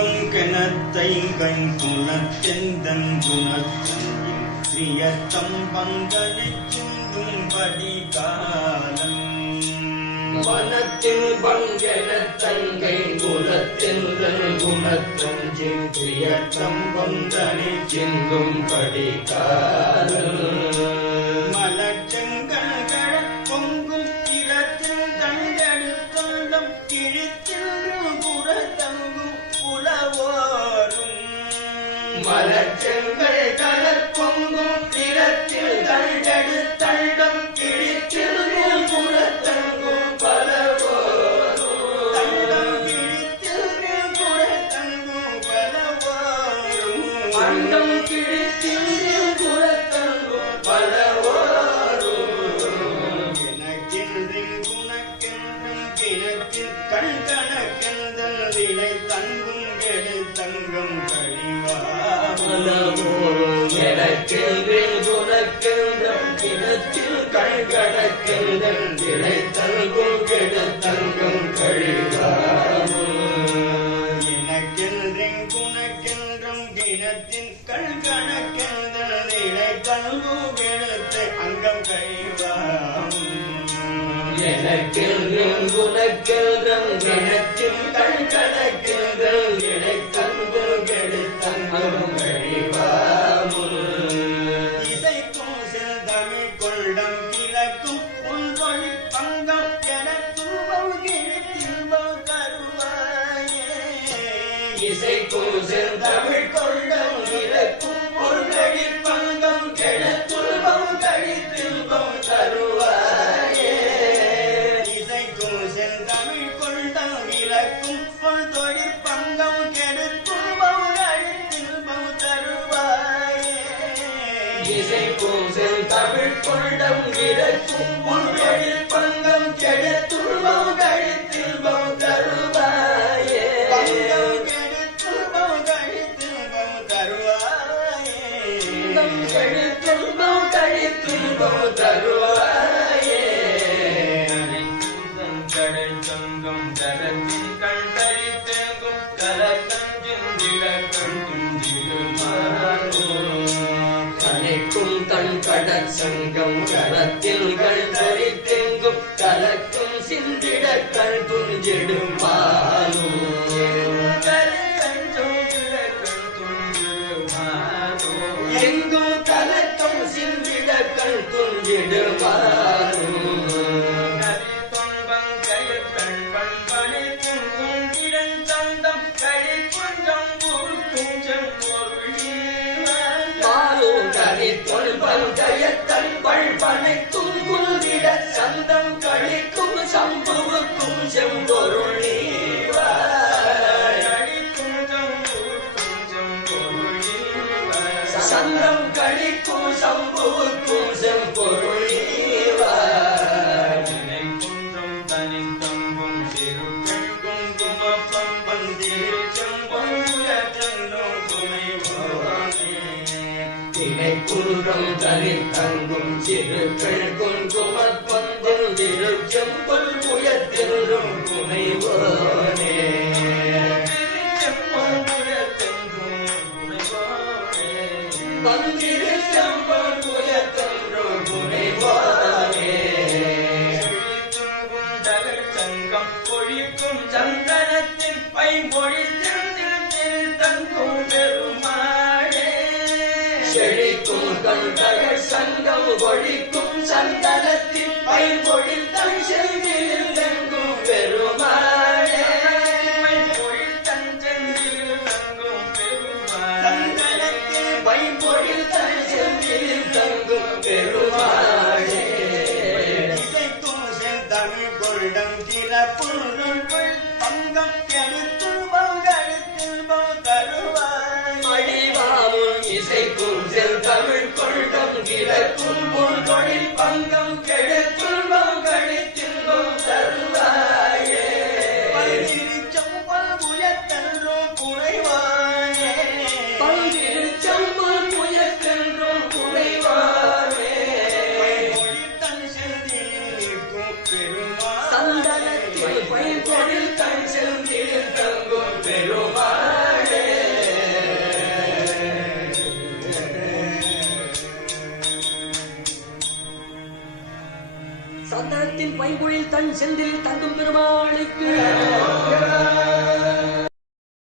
துன்பம் கெனத்தைங்கை குணத்தெந்தன் குணத்தன் பிரியத்தம் பங்கனை சிந்தும்படி காலம் மனத்தில் பங்கெனத்தங்கை குணத்தெந்தன் குணத்தன் பிரியத்தம் பங்கனை சிந்தும்படி காலம் மலச்செங்கண்கள் பொங்கும் திறத்தில் தண்டெடுத்தோண்டம் கிழித்தில் புறத்தங்கும் புலவோரும் மலச்செங்கல் கடல் பொங்கும் திறத்தில் தண்டெடுத்தண்டம் கிழித்தில் புறத்தங்கும் பலவோரும் தண்டம் கிழித்தில் புறத்தங்கும் பலவோரும் அண்டம் கிழித்தில் புறத்தங்கும் பலவோரும் எனக்கென்றின் குணக்கென்றும் கிணத்தில் கண்கணக்கெந்தன் வினை தங்கும் கெடுத்தங்கம் கழிவாமலவோரும் எனக்கென்றின் குணக்கென்றும் கிணத்தில் கண்கணக்கெந்தன் வினை தங்கும் கெடுத்தங்கம் கழிவாமும் எனக்கென்றின் குணக்கென்றும் கிணத்தின் கண்கணக்கெந்தன் வினை தங்கும் கெடுத்த அங்கம் கழிவாமும் எனக்கென்றும் குணக்கென்றும் கிணத்தில் கண்கணக்கெந்தன் வினை தங்கும் கெடுத்தங்கம் கழிவாமும் இசைக்கும் செந்தமிழ் கொண்டம் கிழக்கும் உன்மொழி பங்கம் எனக்கும் கிழத்தின்பம் தருவாயே இசைக்கும் செந்தமிழ் கொண்டம் இறக்கும் பொருளடி பங்கம் கெடத்துன்பம் கழித்தின்பம் தருவாயே இசைக்கும் செந்தமிழ் கொண்டம் இழக்கும் பொன் தொழிற் பங்கம் கெடுத்துன்பம் அழித்தின்பம் தருவாயே இசைக்கும் செந்தமிழ் கொண்டம் இறக்கும் பொருளடி பங்கம் கெடத்துன்பம் கழித்தின்பம் தருவாயே பங்கம் கெடுத்துன்பம் கழித்தின்பம் தருவாயே கழித்தின்பம் கழித்தின்பம் தருவாயே கடல் சங்கம் தரத்தின் கண் தரித்தெங்கும் கலக்கஞ்சிந்திட கண் கலைக்கும் தன் கடற் சங்கம் கரத்தில் கண் தரித்தெங்கும் கலக்கும் சிந்திட கண் துஞ்சிடும் மாலும் எங்கும் கலக்கம் சிந்திட கண் துஞ்சிடும் மாலும் தொல்பல் கயத்தன் பழ்பனைக்கும் குல்விட சந்தம் கழிக்கும் சம்புவுக்கும் செம்பொருள் சந்தம் கழிக்கும் சம்புவுக்கும் செம்பொருள் குன்றம் தனி தங்கும் சிறு பெண்கும் குமப்பந்தும் திருச்செம்பொல் புயத்தென்றும் புனைவோனே பந்திருச்செம்பொல் புயத்தென்றும் புனைவோனே சங்கம் பொழிக்கும் சந்தனத்தின் பைம்பொழில் தங்கும் பெருமாளே செழிக்கும் கண்கள் சங்கம் ஒழிக்கும் சந்தனத்தின் பைம்பொழில் தன் செல்வில் எங்கும் பெருமாளே சந்தனத்தின் பைங்குழில் தன் செந்தில் தங்கும் பெருமாளுக்கு